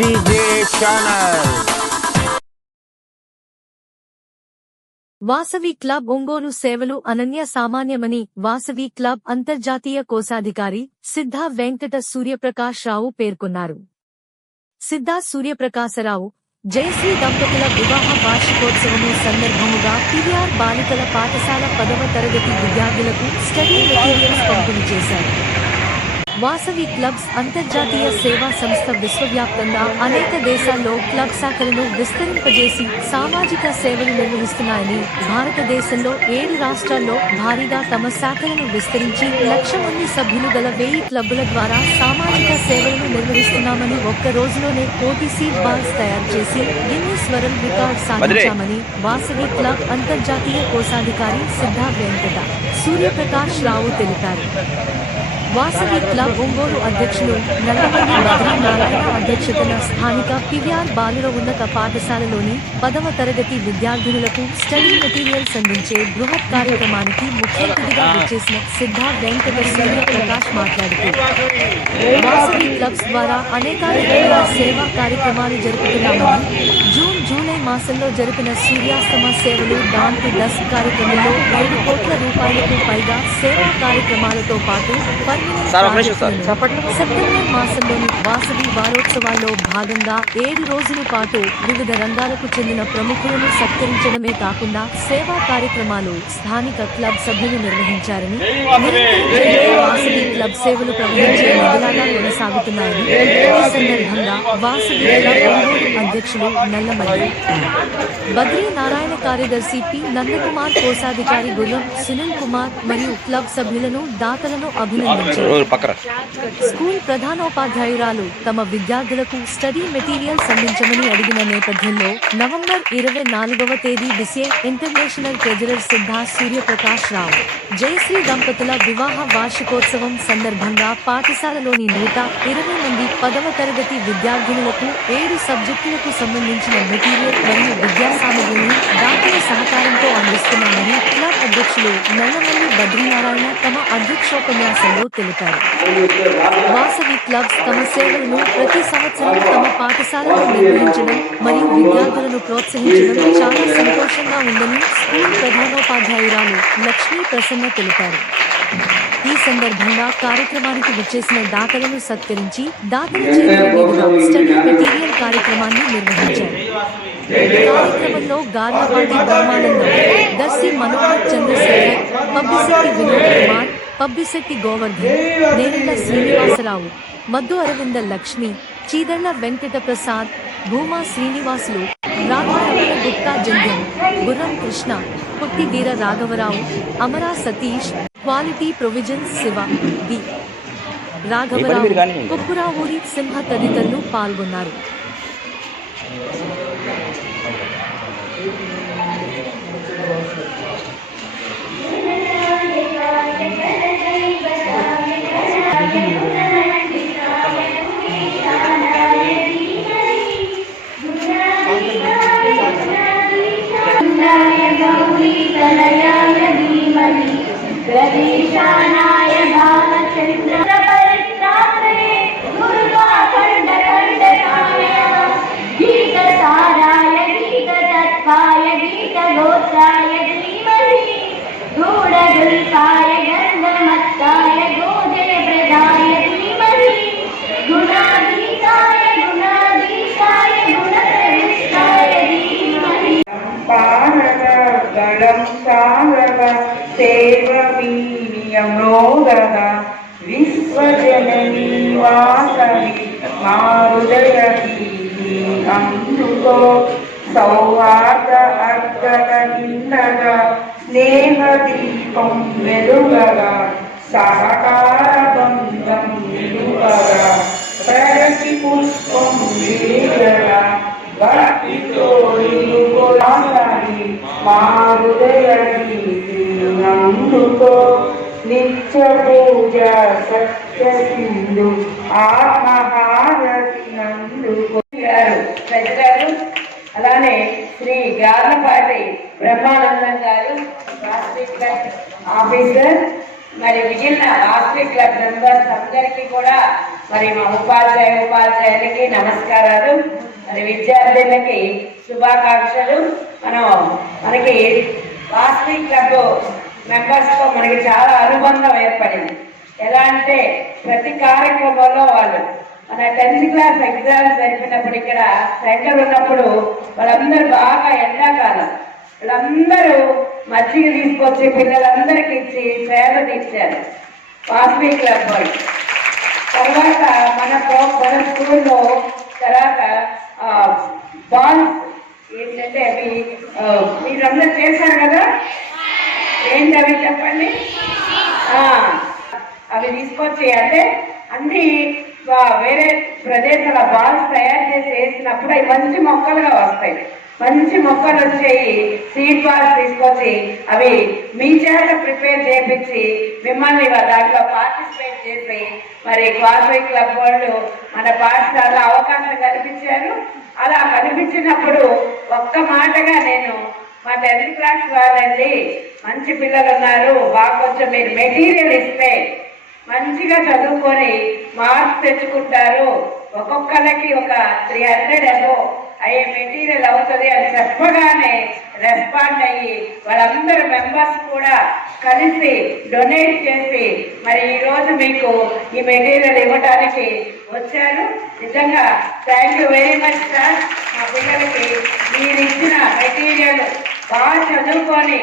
DJ Vasavi club Ongole సేవలు Ananya సామాన్యమని Vasavi club అంతర్జాతీయ కోశాధికారి సిద్ధా వెంకట సూర్యప్రకాష్ రావు పేర్కొన్నారు. సిద్ధా సూర్యప్రకాశరావు జయశ్రీ దంపతుల వివాహ వార్షికోత్సవము సందర్భముగా పివిఆర్ బాలికల పాఠశాల పదవ తరగతి విద్యార్థులకు స్టడీ మెటీరియల్స్ పంపిణీ చేశారు. వాసవి క్లబ్స్ అంతర్జాతీయ సేవా సంస్థ విశ్వవ్యాప్తంగా అనేక దేశాల్లో క్లబ్ శాఖలను విస్తరింపజేసి సామాజిక సేవలు నిర్వహిస్తున్నాయని భారతదేశంలో ఏడు రాష్ట్రాల్లో భారీగా తమ శాఖలను విస్తరించి లక్ష మంది సభ్యులు గల వెయ్యి క్లబ్బుల ద్వారా సామాజిక సేవలను నిర్వహిస్తున్నామని ఒక్క రోజులోనే కోటి సీడ్ బాల్స్ తయారు చేసి గిన్నీస్ వరల్డ్ రికార్డ్ సాధించామని వాసవి క్లబ్ అంతర్జాతీయ కోశాధికారి సిద్ధా వెంకట సూర్యప్రకాష్ రావు తెలిపారు. వాసవి క్లబ్ ఒంగోలు అధ్యక్షులు నల్లమల్లి బద్రీనారాయణ అధ్యక్షతన స్థానిక పివిఆర్ బాలుర ఉన్నత పాఠశాలలోని పదవ తరగతి విద్యార్థినులకు స్టడీ మెటీరియల్స్ అందించే బృహత్ కార్యక్రమానికి ముఖ్య అతిథిగా విచ్చేసిన సిద్ధా వెంకట సూర్య ప్రకాష్ మాట్లాడుతూ వాసవి క్లబ్స్ ద్వారా అనేక సేవా కార్యక్రమాలు జరుపుతున్నామని మాసంలో జరిపిన సూర్యాస్తమ సేవలు డాన్ టు డస్ట్ కార్యక్రమంలో ఏడు కోట్ల రూపాయలకు పైగా సేవా కార్యక్రమాలతో పాటు సెప్టెంబర్ మాసంలోని వాసవి వారోత్సవాల్లో భాగంగా ఏడు రోజుల పాటు వివిధ రంగాలకు చెందిన ప్రముఖులను సత్కరించడమే కాకుండా సేవా కార్యక్రమాలు స్థానిక క్లబ్ సభ్యులు నిర్వహించారని వాసవి క్లబ్ సేవలు ప్రవహించే నదిలాగా కొనసాగుతున్నాయని ఈ సందర్భంగా వాసవి క్లబ్ అధ్యక్షులు నల్లమల్లి బద్రీ నారాయణ కార్యదర్శి పి. నందకుమార్ కోశాధికారి గుర్రం సునీల్ కుమార్ మరియు క్లబ్ సభ్యులను దాతలను అభినందించారు. స్కూల్ ప్రధానోపాధ్యాయురాలు తమ విద్యార్థులకు స్టడీ మెటీరియల్స్ అందించమని అడిగిన నేపథ్యంలో నవంబర్ ఇరవై నాలుగవ తేదీ బిసే ఇంటర్నేషనల్ ట్రెజరర్ సిద్ధా సూర్యప్రకాష్ రావు. జయశ్రీ దంపతుల వివాహ వార్షికోత్సవం సందర్భంగా పాఠశాలలోని నూట ఇరవై మంది పదవ తరగతి విద్యార్థినులకు ఏడు సబ్జెక్టులకు సంబంధించిన మెటీరియల్ మరియు విద్యా సామగ్రిని దాతల సహకారంతో అందిస్తున్నామని క్లబ్ అధ్యక్షులు నల్లమల్లి బద్రీనారాయణ తమ అధ్యక్షోపన్యాసంలో తెలిపారు. వాసవి క్లబ్స్ తమ సేవలను ప్రతి సంవత్సరం తమ పాఠశాలలో నిర్వహించడం మరియు విద్యార్థులను ప్రోత్సహించడం చాలా సంతోషంగా ఉందని స్కూల్ ప్రధానోపాధ్యాయురాలు లక్ష్మీ ప్రసన్న తెలిపారు. ఈ సందర్భంగా కార్యక్రమానికి విచ్చేసిన దాతలను సత్కరించి దాతల చేతుల మీదుగా స్టడీ మెటీరియల్ కార్యక్రమాన్ని నిర్వహించారు. కార్యక్రమంలో గార్లపాటి బ్రహ్మానందం దర్శి మనోహర్ చంద్రశేఖర్ పబ్బిశెట్టి వినోద్ కుమార్ పబ్బిశెట్టి గోవర్ధన్ నేరెళ్ళ శ్రీనివాసరావు మద్దు అరవింద లక్ష్మి చీదళ్ళ వెంకట ప్రసాద్ భూమా శ్రీనివాసులు రాఘవరమణ గుప్తా జంధ్యం గుర్రం కృష్ణ పుట్టి వీర రాఘవరావు Amara Satish quality provisions Shiva B రాఘవరావు కుక్కురావూరి సింహ తదితరులు పాల్గొన్నారు. Amen. విశ్వజననీ వాసవి మారుదయీ అందుతో సౌహార్ద అర్ధన నిన్నగా దీపం వెలుగగా సహకార బంధం వెలుగగా ప్రగతి పుష్పం వెలుగగా భక్తితో నిలుగులాగాని మారుదయీ అందుతో నందుకో నిత్య పూజ సత్య గారు అలానే శ్రీ గార్లపాటి బ్రహ్మానందం గారు ఆఫీసర్ మరి మిగిలిన వాస్తవిక క్లబ్ మెంబర్స్ అందరికీ కూడా మరి మా ఉపాధ్యాయ ఉపాధ్యాయులకి నమస్కారాలు. మరి విద్యార్థులకి శుభాకాంక్షలు. మనం మనకి వాస్తవిక క్లబ్ మెంబర్స్తో మనకి చాలా అనుబంధం ఏర్పడింది. ఎలా అంటే ప్రతి కార్యక్రమంలో వాళ్ళు మన టెన్త్ క్లాస్ ఎగ్జామ్స్ జరిపినప్పుడు ఇక్కడ సెంటర్ ఉన్నప్పుడు వాళ్ళందరూ బాగా ఎండాకాలం. వీళ్ళందరూ మజ్జిగ తీసుకొచ్చి పిల్లలందరికీ ఇచ్చి సేవ తీర్చారు. పాస్మీ క్లబ్ బాయ్ తర్వాత మన మన స్కూల్లో తర్వాత బాల్స్ ఏంటంటే అవి మీరందరూ చేశారు కదా? ఏంటి అవి చెప్పండి అవి తీసుకొచ్చి అంటే అన్ని వేరే ప్రదేశాల బాల్స్ తయారు చేసి వేసినప్పుడు అవి మంచి మొక్కలుగా వస్తాయి. మంచి మొక్కలు వచ్చాయి సీడ్ బాల్స్ తీసుకొచ్చి అవి మీ చేత ప్రిపేర్ చేయించి మిమ్మల్ని దాంట్లో పార్టిసిపేట్ చేసి మరి క్వాసీ క్లబ్ వాళ్ళు మన పాఠశాలలో అవకాశం కల్పించారు. అలా కనిపించినప్పుడు ఒక్క మాటగా నేను మా టెన్త్ క్లాస్ వాళ్ళండి మంచి పిల్లలు ఉన్నారు బాగా కొంచెం మీరు మెటీరియల్ ఇస్తే మంచిగా చదువుకొని మార్క్స్ తెచ్చుకుంటారు. ఒక్కొక్కరికి ఒక త్రీ హండ్రెడ్ అబో అయ్యే మెటీరియల్ అవుతుంది అని చెప్పగానే రెస్పాండ్ అయ్యి వాళ్ళందరు మెంబర్స్ కూడా కలిసి డొనేట్ చేసి మరి ఈరోజు మీకు ఈ మెటీరియల్ ఇవ్వడానికి వచ్చారు. నిజంగా thank you very much sir మా పిల్లలకి మీరు ఇచ్చిన మెటీరియల్ బాగా చదువుకొని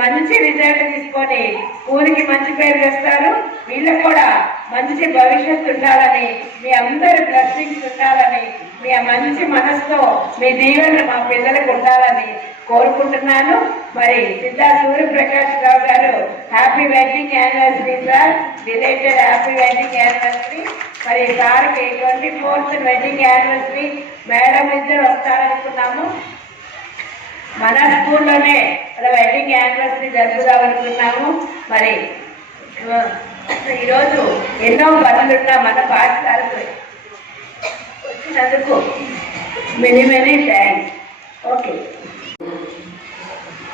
మంచి రిజల్ట్ తీసుకొని ఊరికి మంచి పేరు తెస్తారు. వీళ్ళకి కూడా మంచి భవిష్యత్తు ఉండాలని మీ అందరి బ్లెస్సింగ్స్ ఉండాలని మీ మంచి మనసుతో మీ దీవెన మా పిల్లలకు ఉండాలని కోరుకుంటున్నాను. మరి సిద్ధా సూర్యప్రకాష్ రావు గారు happy wedding anniversary sir related happy wedding anniversary మరి సార్కి twenty fourth wedding anniversary madam ఇద్దరు వస్తారనుకున్నాము. మన స్కూల్లోనే అలా వెడ్డింగ్ యానివర్సరీ జరుపుదాం అనుకున్నాము మరి ఈరోజు ఎన్నో పనులున్నా మన పాఠశాలకు వచ్చినందుకు మెనీ మెనీ థ్యాంక్స్ ఓకే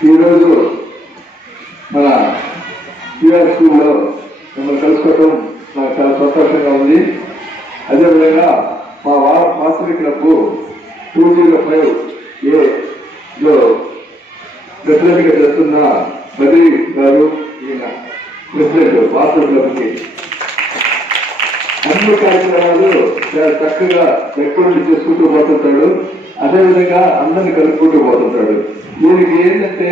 ఈరోజు మన స్కూల్లో మిమ్మల్ని కలుసుకోవడం నాకు చాలా సంతోషంగా ఉంది అదేవిధంగా మా వా Vasavi club two zero five ఏలో ప్రెసిడెంట్గా చేస్తున్న బద్రీ గారు ఈయన ప్రెసిడెంట్ వాసవి క్లబ్కి అన్ని కార్యక్రమాలు చాలా చక్కగా ఎక్కడి చేసుకుంటూ పోతుంటాడు అదేవిధంగా అందరిని కలుపుకుంటూ పోతుంటాడు దీనికి ఏంటంటే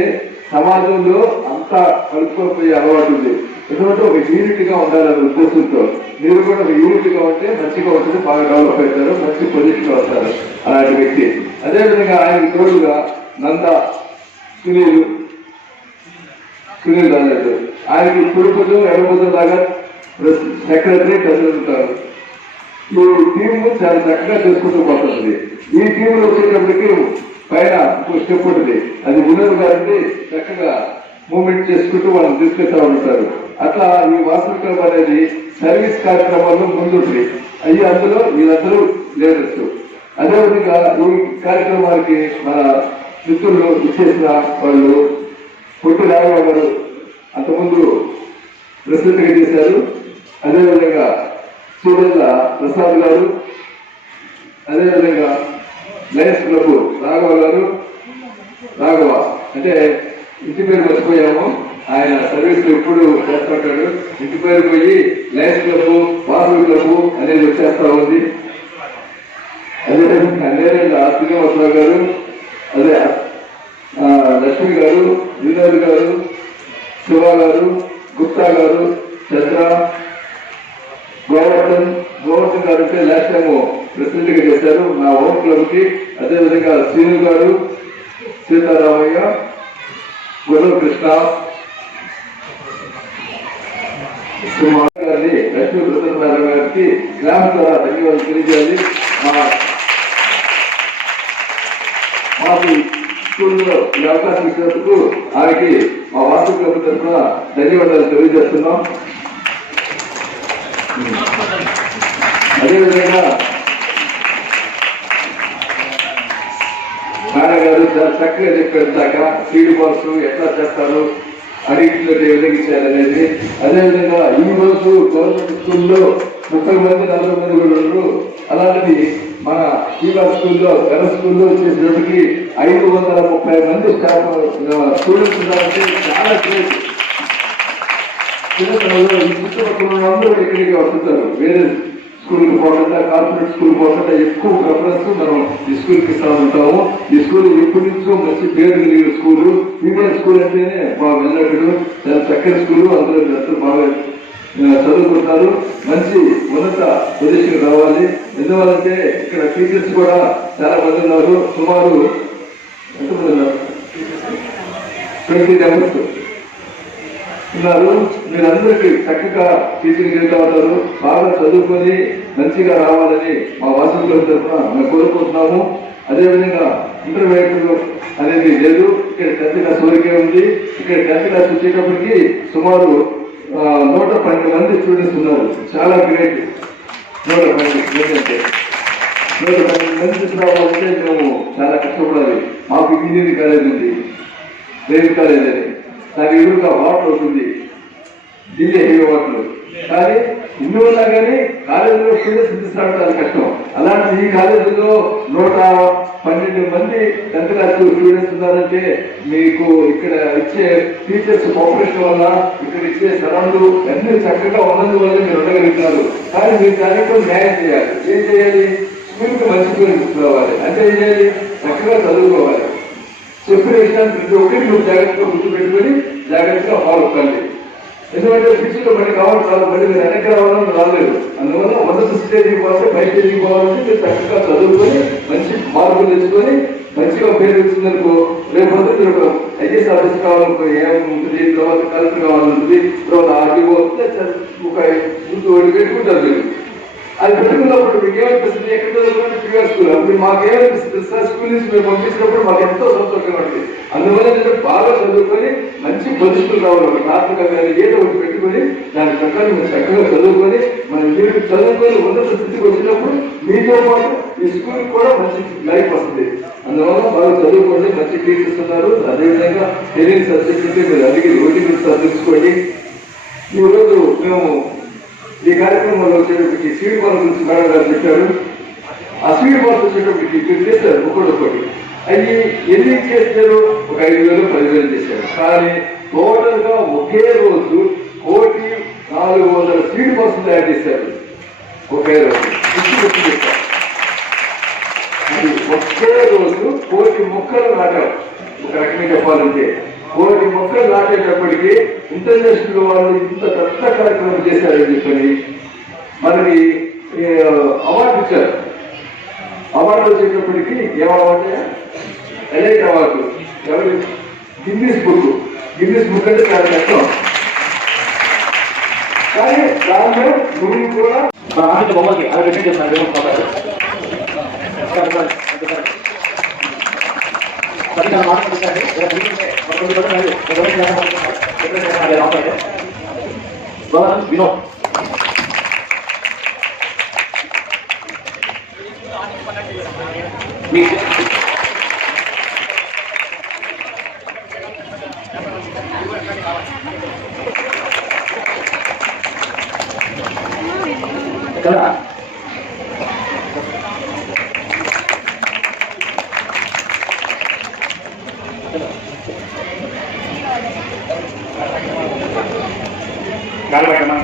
సమాజంలో అంతా కలుపుకోపోయే అలవాటు ఉంది. ఎందుకంటే ఒక యూనిట్గా ఉండాలనే ఉద్దేశంతో. మీరు కూడా ఒక యూనిట్గా ఉంటే మంచిగా ఉంటుంది బాగా డెవలప్ అవుతారు మంచి పొజిషన్ వస్తారు అలాంటి వ్యక్తి. అదేవిధంగా ఆయన తోడుగా నంద సునీల్ సునీల్ రాలేదు ఆయనకి కుడుపులు ఎడబుద్ధం లాగా సెక్రటరీ ప్రెసిడెంట్ ఉంటారు. ఈ టీం చాలా చక్కగా చేసుకుంటూ పోతుంది. ఈ టీంలో వచ్చేటప్పటికి పైన ఇంకో స్టెప్ ఉంటుంది. అది వినోద్ గారిని చక్కగా మూమెంట్ చేసుకుంటూ వాళ్ళని తీసుకెళ్తా ఉంటారు. అట్లా ఈ వాసన క్లబ్ అనేది సర్వీస్ కార్యక్రమాల్లో ముందుంది. అయ్యి అందులో వీళ్ళందరూ లీడర్స్ అదేవిధంగా ఈ కార్యక్రమానికి మన మిత్రులు ఇచ్చేసిన వాళ్ళు పొట్టి రాఘవ గారు అంతకుముందు ప్రసిద్ధిగా చేశారు అదేవిధంగా సూర్యల్ల ప్రసాద్ గారు అదేవిధంగా లయన్స్ క్లబ్ రాఘవ గారు రాఘవ. అంటే ఇంటి పేరు మర్చిపోయాము. ఆయన సర్వీస్ ఎప్పుడు చేస్తుంటాడు. ఇంటి పేరు పోయి లయన్స్ క్లబ్ వాసవి క్లబ్ అనేది వచ్చేస్తా ఉంది. అదేవిధంగా నేరేళ్ళ శ్రీనివాసరావు గారు అదే లక్ష్మి గారు వినోద్ గారు శివ గారు గుప్తా గారు చంద్ర గోవర్ధన్ గోవర్ధన్ గారు అంటే లాస్ట్ టైం ప్రెసిడెంట్గా చేశారు. నా ఓన్ క్లబ్కి అదేవిధంగా శ్రీను గారు సీతారామయ్య గురు కృష్ణ. గారిని లక్ష్మీ ప్రసన్నారాయణ గారికి గ్రామ ద్వారా ధన్యవాదాలు తెలియజేయాలి. మాకు స్కూల్లో ఈ అవకాశం ఇచ్చినందుకు ఆయనకి మా వాసు క్లబ్ తరఫున ధన్యవాదాలు తెలియజేస్తున్నాం. అదేవిధంగా చక్కగా చెప్పారు దాకా సీడ్ బాల్స్ ఎట్లా చేస్తారు అడిగిట్లో ఏ విధంగా అదేవిధంగా ఈ రోజు గవర్నమెంట్ స్కూల్లో ముప్పై మంది నలభై మంది కూడా ఉన్నారు. అలాంటిది మన టీవా స్కూల్లో గల స్కూల్లో వచ్చేసినప్పటికి ఐదు వందల ముప్పై మంది స్టాఫ్ స్టూడెంట్స్ ఉన్నారంటే చాలా గ్రేట్ చిన్నతనంలో ఈ చుట్టుపక్కల అందరూ ఇక్కడికి వస్తుంటారు. వేరే స్కూల్కి పోకుండా కార్పొరేట్ స్కూల్ పోకుండా ఎక్కువ ప్రిఫరెన్స్ మనం ఈ స్కూల్కి ఇస్తా ఉంటాము ఈ స్కూల్ ఎప్పటి నుంచో మంచి పేరు కలిగిన స్కూల్ ఇండియన్ స్కూల్ అంటేనే బాగా వెళ్ళాడు చాలా చక్కని స్కూల్ అందరూ అందరూ బాగా చదువుకుంటారు. మంచి ఉన్నత పొజిషన్ రావాలి. ఎందువల్లంటే ఇక్కడ టీచర్స్ కూడా చాలా మంది ఉన్నారు. సుమారు ఎంతమంది ఉన్నారు? ట్వంటీ మెంబర్స్ ఉన్నారు. మీరందరికీ చక్కగా టీచింగ్ చేస్తూ బాగా చదువుకొని మంచిగా రావాలని మా వాసన తరఫున మేము కోరుకుంటున్నాము. అదేవిధంగా ఇంటర్మీడియట్ అనేది లేదు. ఇక్కడ టెన్త్ క్లాస్ వరకే ఉంది. ఇక్కడ టెన్త్ క్లాస్ వచ్చేటప్పటికి సుమారు నూట పన్నెండు మంది స్టూడెంట్స్ ఉన్నారు. చాలా గ్రేట్. నూట పన్నెండు ఏంటంటే నూట పన్నెండు మంది తీసుకురావాలంటే మేము చాలా కష్టపడాలి. మాకు ఇంజనీరింగ్ కాలేజ్ ఉంది. రేపు కాలేజ్ అని దాని ఎదురుగా వాటర్ అవుతుంది ఢిల్లీ హెవీ వాటర్. కానీ ఇన్ని ఉన్నా కానీ కాలేజీలో స్టూడెంట్స్ తీసుకురావడం కష్టం. అలాంటి ఈ కాలేజీలో నూట పన్నెండు మంది టెన్త్ క్లాస్ స్టూడెంట్స్ ఉన్నారంటే మీకు ఇక్కడ ఇచ్చే టీచర్స్ కోఆపరేషన్ వల్ల ఇక్కడ ఇచ్చే సరౌండ్ అన్ని చక్కగా ఉన్నందువల్ల మీరు ఉండగలుగుతున్నారు కానీ మీరు దానికి న్యాయం చేయాలి. ఏం చేయాలి? స్కూల్కి మంచి పేరు తీసుకురావాలి అంటే ఏం చేయాలి? చక్కగా చదువుకోవాలి. చెప్పిన విషయాన్ని ప్రతి ఒక్కటి నువ్వు జాగ్రత్తగా గుర్తుపెట్టుకొని జాగ్రత్తగా ఫాలో అవ్వాలి ఎందుకంటే ఫ్యూచర్ మళ్ళీ కావాలి చాలా మళ్ళీ మీరు వెనక్కి రావాలని రాలేదు. అందువల్ల మొదటి స్టేజ్కి పోవాలి పై స్టేజ్కి పోవాలంటే మీరు చక్కగా చదువుకొని మంచి మార్పులు తెచ్చుకొని మంచిగా పేరు వచ్చిందనుకో రేపు పొద్దున్న మీరు ఐఏఎస్ ఆఫీస్ కావాలనుకో ఏముంటుంది తర్వాత కలెక్టర్ కావాలంటుంది తర్వాత ఆర్డీఓ ఒక ముందు ఒకటి పెట్టుకుంటారు మీరు. అది పెట్టుకున్నప్పుడు మీకు ఏమనిపిస్తుంది ఎక్కడ చదువుకుంటే స్కూల్ అప్పుడు మాకు ఏమనిపిస్తుంది సార్ స్కూల్ నుంచి మేము పంపించినప్పుడు మాకు ఎంతో సంతోషంగా ఉంటుంది అందువల్ల నేను బాగా చదువుకొని మంచి పొజిషన్ రావాలి. ఒక కానీ ఏదో ఒకటి పెట్టుకొని దాని ప్రకారం మీరు చక్కగా చదువుకొని మన మీరు చదువుకొని ఉన్నత స్థితికి వచ్చినప్పుడు మీతో పాటు ఈ స్కూల్ కూడా మంచి లైఫ్ వస్తుంది. అందువల్ల బాగా చదువుకోండి మంచి టీచర్స్ ఉన్నారు. అదేవిధంగా తెలియని సబ్జెక్ట్ ఉంటే మీరు అడిగి రోడ్డు మీద తెలుసుకోండి ఈ మేము ఈ కార్యక్రమంలో వచ్చేటప్పటికి సీడ్ బాల్ గురించి మేడం గారు చెప్పారు. ఆ సీడ్ బాల్స్ వచ్చేటప్పటికి మీరు చేశారు ఒకటొకటి అవి ఎన్ని చేశారు? ఒక ఐదు వేలు పదివేలు చేశారు. కానీ టోటల్గా ఒకే రోజు కోటి నాలుగు వందల సీడ్ బాల్స్ తయారు చేశారు. ఒకే రోజు. ఒకే రోజు కోటి మొక్కలు నాటారు. ఒక రకంగా చెప్పాలంటే. కోటి మొక్కలు నాటేటప్పటికీ ఇంటర్నేషనల్ వాళ్ళు ఇంత పెద్ద కార్యక్రమం చేశారని చెప్పని మనకి అవార్డు ఇచ్చారు. అవార్డు వచ్చేటప్పటికీ ఏమవార్డు ఎలైట్ అవార్డు. ఎవరి? Guinness book. గిన్నీస్ బుక్ అంటే చాలా కష్టం కానీ దాంట్లో నువ్వు కూడా మా అది రిపీట్ చేస్తాను రేపు వినోద్ మీ కదా గాలి పెట్టమా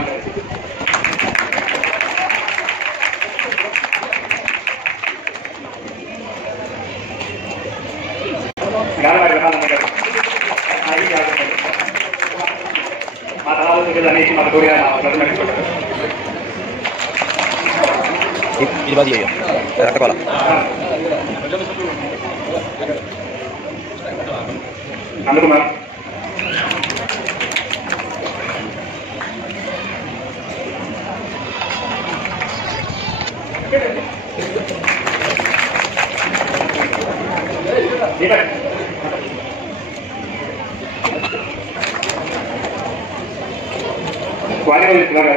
గాలి పెట్టమా మా తలాలు చెప్పేది అనేసి మా తోడుగా వారిగా ఇస్తున్నారు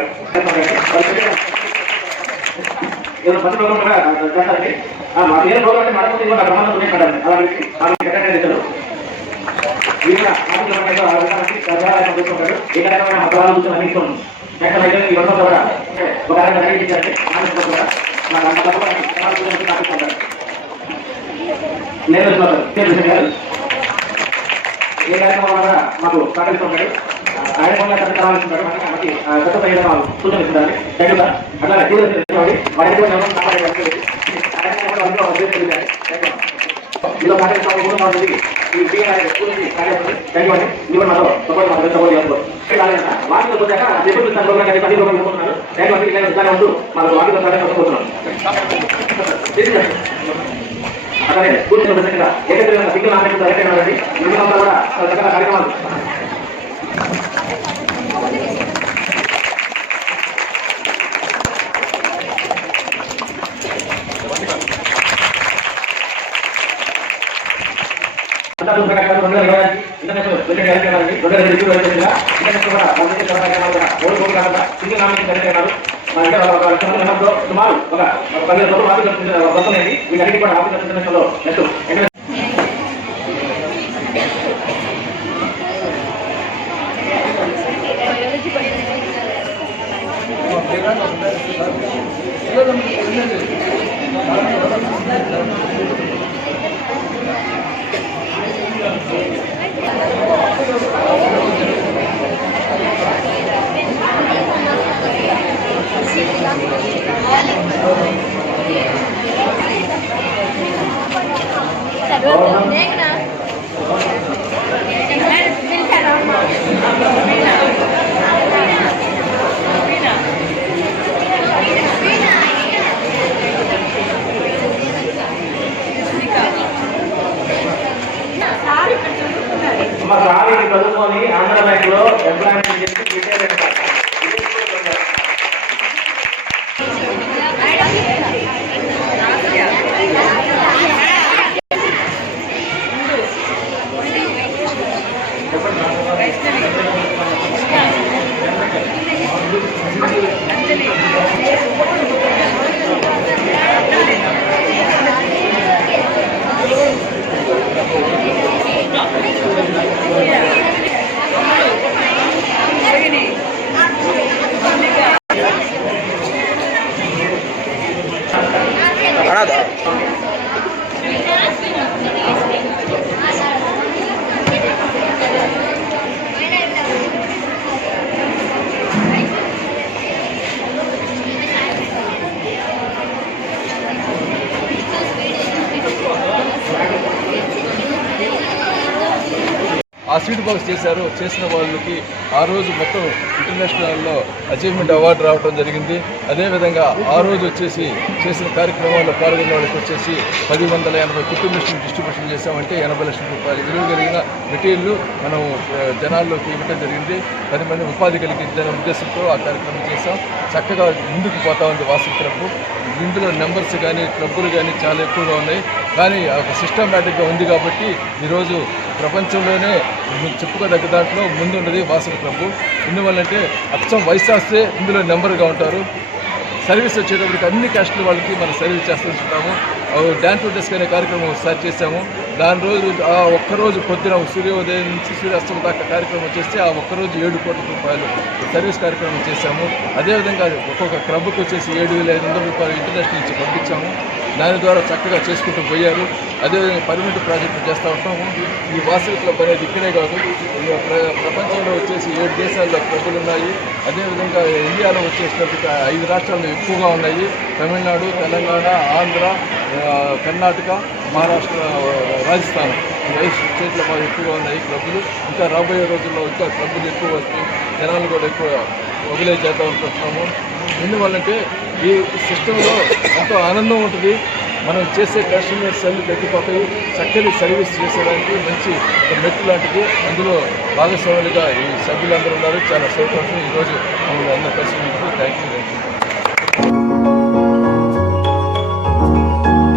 ఏదో పది మా ఏదో ప్రోగ్రామ్ అంటే మనకు నాకు సంబంధం ఉన్నాయి కదా అలాగే అలాగే కట్టండి వీరు కూడా ఆర్థిక రంగంలో ఆ విధానానికి ఏ రకమైన మతాలు కూర్చొని ఎక్కడ అయితే ఈ వర్షం కూడా ఒక కూడా నేను ఏ కార్యక్రమం మాకు సహకరిస్తున్నాడు ఆయన కూడా మనకి కొత్త ప్రయోజనం వాళ్ళు సూచనిస్తున్నారు థ్యాంక్ యూ సార్ అట్లాగే తీసుకోండి కూడా ఎవరు ఈ బీఆర్ స్కూల్ కార్యక్రమం థ్యాంక్ యూ అండి సపోర్ట్ మాకు సపోర్ట్ చేస్తారు వాటితో కానీ పది రూపాయలు ఇలా ఉంటూ వాటితో అలాగే కూర్చున్న ప్రజెంట్గా ఏకైనా సింగిల్ ఆమె కూడా కార్యక్రమాలు సుమారు ఒక ఒక రోజులు కోట్లు ఆఫీస్ వస్తున్నాయి వీటన్నిటి కూడా ఆఫీస్ ఇంటర్నేషనల్ లో next Guys, tell me. Guys, tell me. Sweet seat box చేశారు. చేసిన వాళ్ళకి ఆ రోజు మొత్తం ఇంటర్నేషనల్లో అచీవ్మెంట్ అవార్డు రావడం జరిగింది. అదేవిధంగా ఆ రోజు వచ్చేసి చేసిన కార్యక్రమాల్లో పాల్గొన్న వాళ్ళకి వచ్చేసి పది వందల ఎనభై కుటుంబ డిస్ట్రిబ్యూషన్ చేశామంటే ఎనభై లక్షల రూపాయలు విలువ కలిగిన మెటీరియల్ మనం జనాల్లోకి ఇవ్వడం జరిగింది. పది మంది ఉపాధి కలిగించిన ఉద్దేశంతో ఆ కార్యక్రమం చేశాం. చక్కగా ముందుకు పోతా ఉంది వాసు క్లబ్. ఇందులో నెంబర్స్ కానీ క్లబ్బులు కానీ చాలా ఎక్కువగా ఉన్నాయి. కానీ ఒక సిస్టమేటిక్గా ఉంది కాబట్టి ఈరోజు ప్రపంచంలోనే చెప్పుకోదగ్గ దాంట్లో ముందున్నది వాసవి క్లబ్ ఎందువల్లంటే అచ్చం వయసాస్తే ఇందులో నెంబర్గా ఉంటారు. సర్వీస్ వచ్చేటప్పటికి అన్ని క్యాస్టుల వాళ్ళకి మనం సర్వీస్ చేస్తుంటాము. డ్యాన్స్ టు డెస్క్ అనే కార్యక్రమం స్టార్ట్ చేశాము. దాని రోజు ఆ ఒక్కరోజు పొద్దున సూర్యోదయం నుంచి సూర్యాస్తం దాకా కార్యక్రమం చేస్తే ఆ ఒక్కరోజు ఏడు కోట్ల రూపాయలు సర్వీస్ కార్యక్రమం చేశాము. అదేవిధంగా ఒక్కొక్క క్లబ్కి వచ్చేసి ఏడు వేల ఐదు వందల రూపాయలు ఇంటర్నేషనల్ నుంచి పంపించాము. దాని ద్వారా చక్కగా చేసుకుంటూ పోయారు. అదేవిధంగా పర్మనెంట్ ప్రాజెక్టు చేస్తూ ఉంటాము. ఈ వాసవి క్లబ్ అనేది ఇక్కడే కాదు. ప్ర- ప్రపంచంలో వచ్చేసి ఏడు దేశాల్లో క్లబ్బులు ఉన్నాయి. అదేవిధంగా ఇండియాలో వచ్చేసినప్పటికీ ఐదు రాష్ట్రాలు ఎక్కువగా ఉన్నాయి. తమిళనాడు తెలంగాణ ఆంధ్ర కర్ణాటక మహారాష్ట్ర రాజస్థాన్ ఈ ఐదు స్టేట్లో బాగా ఎక్కువగా ఉన్నాయి క్లబ్బులు. ఇంకా రాబోయే రోజుల్లో ఇంకా క్లబ్బులు ఎక్కువ వస్తాయి. జనాలు కూడా ఎక్కువ వదిలే చేద్దాం అనుకుంటున్నాము. ఎందువల్లంటే ఈ సిస్టంలో ఎంతో ఆనందం ఉంటుంది. మనం చేసే కస్టమర్ సెల్ తగ్గిపోతాయి. చక్కని సర్వీస్ చేసేదానికి మంచి ఒక మెట్టు లాంటిది. అందులో భాగస్వాములుగా ఈ సభ్యులందరూ ఉన్నారు. చాలా సంతోషం. ఈరోజు మమ్మల్ని అందరూ కలిసి థ్యాంక్ యూ